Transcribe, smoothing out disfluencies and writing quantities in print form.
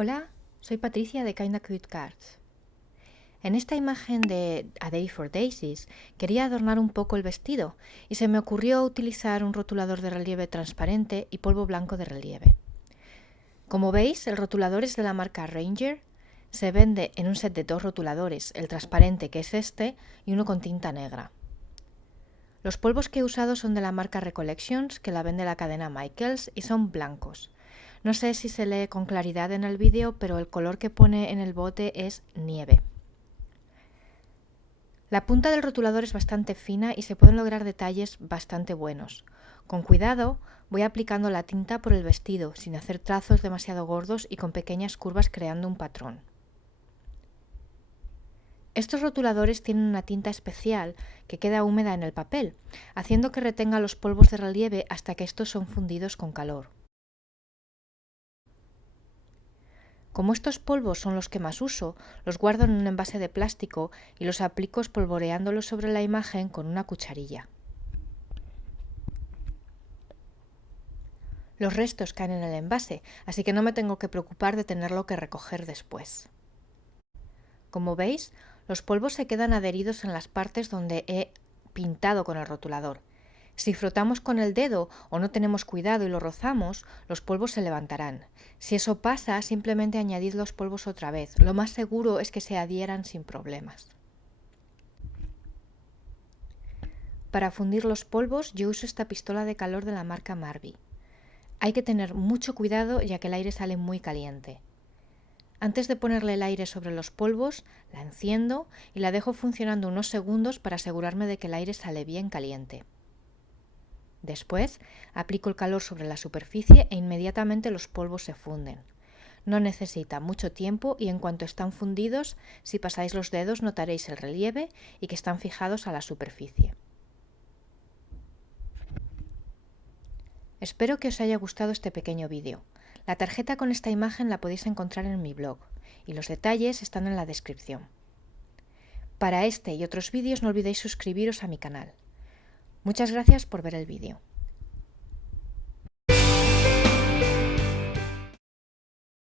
Hola, soy Patricia de Kinda Cute Cards. En esta imagen de A Day for Daisies quería adornar un poco el vestido y se me ocurrió utilizar un rotulador de relieve transparente y polvo blanco de relieve. Como veis, el rotulador es de la marca Ranger. Se vende en un set de 2 rotuladores, el transparente que es este y uno con tinta negra. Los polvos que he usado son de la marca Recollections, que la vende la cadena Michaels, y son blancos. No sé si se lee con claridad en el vídeo, pero el color que pone en el bote es nieve. La punta del rotulador es bastante fina y se pueden lograr detalles bastante buenos. Con cuidado voy aplicando la tinta por el vestido, sin hacer trazos demasiado gordos y con pequeñas curvas creando un patrón. Estos rotuladores tienen una tinta especial que queda húmeda en el papel, haciendo que retenga los polvos de relieve hasta que estos son fundidos con calor. Como estos polvos son los que más uso, los guardo en un envase de plástico y los aplico espolvoreándolos sobre la imagen con una cucharilla. Los restos caen en el envase, así que no me tengo que preocupar de tenerlo que recoger después. Como veis, los polvos se quedan adheridos en las partes donde he pintado con el rotulador. Si frotamos con el dedo o no tenemos cuidado y lo rozamos, los polvos se levantarán. Si eso pasa, simplemente añadid los polvos otra vez. Lo más seguro es que se adhieran sin problemas. Para fundir los polvos yo uso esta pistola de calor de la marca Marby. Hay que tener mucho cuidado ya que el aire sale muy caliente. Antes de ponerle el aire sobre los polvos, la enciendo y la dejo funcionando unos segundos para asegurarme de que el aire sale bien caliente. Después, aplico el calor sobre la superficie e inmediatamente los polvos se funden. No necesita mucho tiempo y en cuanto están fundidos, si pasáis los dedos notaréis el relieve y que están fijados a la superficie. Espero que os haya gustado este pequeño vídeo. La tarjeta con esta imagen la podéis encontrar en mi blog y los detalles están en la descripción. Para este y otros vídeos no olvidéis suscribiros a mi canal. Muchas gracias por ver el vídeo.